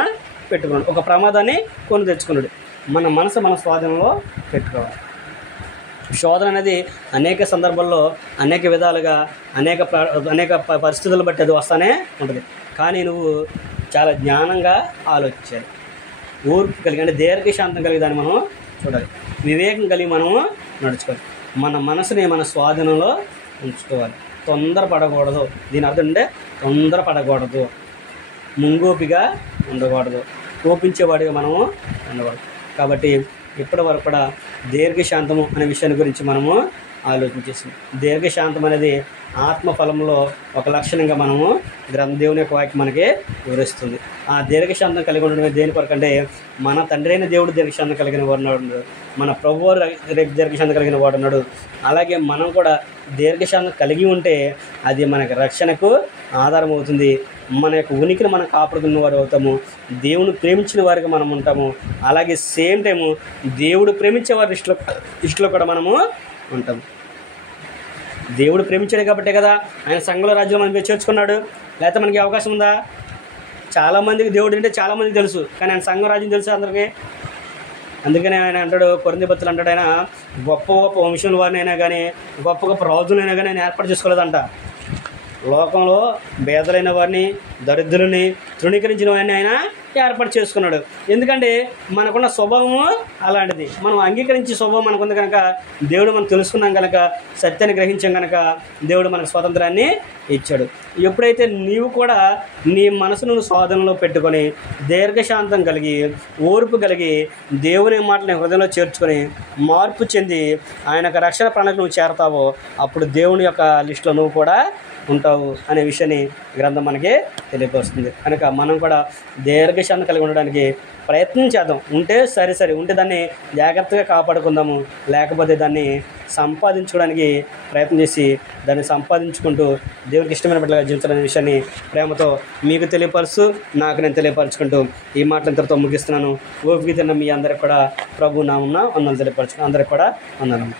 పెట్టుకున్నాడు, ఒక ప్రమాదాన్ని కొని తెచ్చుకున్నాడు. మన మనసు మన స్వాధీనంలో పెట్టుకోవాలి. శోధన అనేది అనేక సందర్భాల్లో అనేక విధాలుగా అనేక పరిస్థితులను బట్టి అది వస్తూనే ఉంటుంది. కానీ నువ్వు చాలా జ్ఞానంగా ఆలోచించాలి, ఓర్పు కలిగి, అంటే దీర్ఘశాంతం కలిగి దాన్ని మనం చూడాలి, వివేకం కలిగి మనము నడుచుకోవాలి. మన మనసుని మన స్వాధీనంలో ఉంచుకోవాలి. తొందరపడకూడదు. దీని అర్థం అంటే తొందరపడకూడదు, ముంగోపిగా ఉండకూడదు, కోపించేవాడిగా మనము ఉండకూడదు. కాబట్టి ఇప్పటి వరకు కూడా దీర్ఘశాంతము అనే విషయాన్ని గురించి మనము ఆలోచించేసాం. దీర్ఘశాంతం అనేది ఆత్మఫలంలో ఒక లక్షణంగా మనము దేవుని యొక్క వాక్యం మనకి వివరిస్తుంది. ఆ దీర్ఘశాంతం కలిగి ఉండడమే దేని కొరకు అంటే, మన తండ్రి అయిన దేవుడు దీర్ఘశాంతం కలిగిన వాడున్నాడు, మన ప్రభువు దీర్ఘశాంతం కలిగిన వాడున్నాడు. అలాగే మనం కూడా దీర్ఘశాంతం కలిగి ఉంటే అది మనకి రక్షణకు ఆధారం అవుతుంది. మన యొక్క ఉనికిని మనం కాపాడుకున్న వారు అవుతాము, దేవుని ప్రేమించిన వారికి మనం ఉంటాము. అలాగే సేమ్ టైము దేవుడు ప్రేమించే వారి ఇష్టలో కూడా మనము ఉంటాము. దేవుడు ప్రేమించాడు కాబట్టే కదా ఆయన సంఘంలో రాజ్యం మనం చేర్చుకున్నాడు. లేకపోతే మనకి అవకాశం ఉందా? చాలామందికి దేవుడు అంటే చాలామందికి తెలుసు, కానీ ఆయన సంఘం రాజ్యం తెలుసు అందరికీ. అందుకనే ఆయన అంటాడు, కొరింథీ పత్రికలో అంటాడు, ఆయన గొప్ప గొప్ప వంశంలో వారిని అయినా కానీ, గొప్ప గొప్ప రాజులైనా కానీ ఆయన ఏర్పాటు చేసుకోలేదంట. లోకంలో పేదలైన వారిని, దరిద్రులని, తృణీకరించిన వారిని ఆయన ఏర్పాటు చేసుకున్నాడు. ఎందుకంటే మనకున్న స్వభావము అలాంటిది. మనం అంగీకరించే స్వభావం మనకుంది కనుక, దేవుడు మనం తెలుసుకున్నాం కనుక, సత్యాన్ని గ్రహించాం కనుక దేవుడు మనకు స్వాతంత్రాన్ని ఇచ్చాడు. ఎప్పుడైతే నీవు కూడా నీ మనసును స్వాధీనంలో పెట్టుకొని దీర్ఘశాంతం కలిగి, ఓర్పు కలిగి, దేవుని మాటని హృదయంలో చేర్చుకొని మార్పు చెంది ఆయన రక్షణ ప్రణాళిక నువ్వు చేరతావో, అప్పుడు దేవుని యొక్క లిస్టులో నువ్వు కూడా ఉంటావు అనే విషయాన్ని గ్రంథం మనకి తెలియపరుస్తుంది. కనుక మనం కూడా దీర్ఘశాంతం కలిగి ఉండడానికి ప్రయత్నం చేద్దాం. ఉంటే సరే ఉంటే దాన్ని జాగ్రత్తగా కాపాడుకుందాము, లేకపోతే దాన్ని సంపాదించుకోవడానికి ప్రయత్నం చేసి దాన్ని సంపాదించుకుంటూ దేవునికి ఇష్టమైన బిడ్డలుగా జీవించాలనే విషయాన్ని ప్రేమతో మీకు తెలియపరుస్తూ నాకు నేను తెలియపరచుకుంటూ ఈ మాటలు ఇంతటితో ముగిస్తున్నాను. ఓపిక తిన్న మీ అందరికి కూడా ప్రభు నామమున వందనాలు తెలియపరచుకున్నాను. అందరికి కూడా వందనాలు.